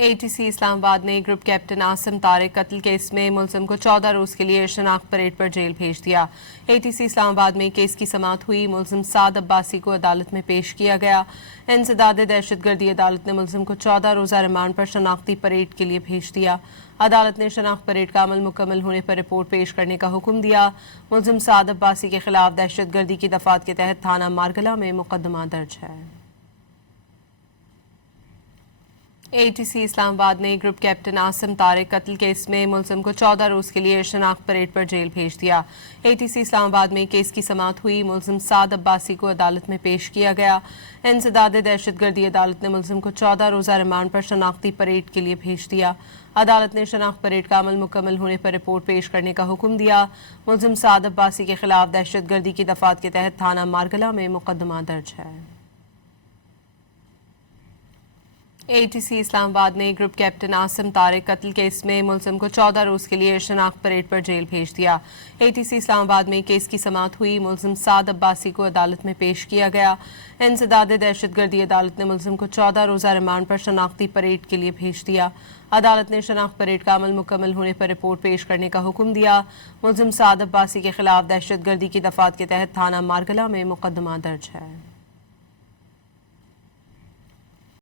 ATC اسلام آباد نے group captain Asim Tariq قتل کیس میں ملزم کو 14 روز کے لیے شناخت پریڈ پر جیل بھیج دیا۔ ATC اسلام آباد میں کیس کی سماعت ہوئی۔ ملزم سعد عباسی کو عدالت میں پیش کیا گیا۔ انسداد دہشت گردی عدالت نے ملزم کو 14 روزہ ریمانڈ پر شناختی پریڈ کے لیے بھیج دیا۔ عدالت نے شناخت پریڈ کا عمل مکمل ہونے پر رپورٹ پیش کرنے کا حکم دیا۔ ملزم سعد عباسی کے خلاف دہشت گردی کی دفعات کے تحت تھانہ مارگلہ میں مقدمہ درج ہے۔ ATC اسلام آباد نے گروپ کیپٹن عاصم طارق قتل کیس میں ملزم کو 14 روز کے لیے شناخت پریڈ پر جیل بھیج دیا۔ ATC اسلام آباد میں کیس کی سماعت ہوئی۔ ملزم سعد عباسی کو عدالت میں پیش کیا گیا۔ انسداد دہشت گردی عدالت نے ملزم کو 14 روزہ ریمانڈ پر شناختی پریڈ کے لیے بھیج دیا۔ عدالت نے شناخت پریڈ کا عمل مکمل ہونے پر رپورٹ پیش کرنے کا حکم دیا۔ ملزم سعد عباسی کے خلاف دہشت گردی کی دفعات کے تحت تھانہ مارگلہ میں مقدمہ درج ہے۔ ATC اسلام آباد نے گروپ کیپٹن عاصم طارق قتل کیس میں ملزم کو 14 روز کے لیے شناخت پریڈ پر جیل بھیج دیا۔ ATC اسلام آباد میں کیس کی سماعت ہوئی۔ ملزم سعد عباسی کو عدالت میں پیش کیا گیا۔ انسداد دہشت گردی عدالت نے ملزم کو 14 روزہ ریمانڈ پر شناختی پریڈ کے لیے بھیج دیا۔ عدالت نے شناخت پریڈ کا عمل مکمل ہونے پر رپورٹ پیش کرنے کا حکم دیا۔ ملزم سعد عباسی کے خلاف دہشت گردی کی دفعات کے تحت تھانہ مارگلہ میں مقدمہ درج ہے۔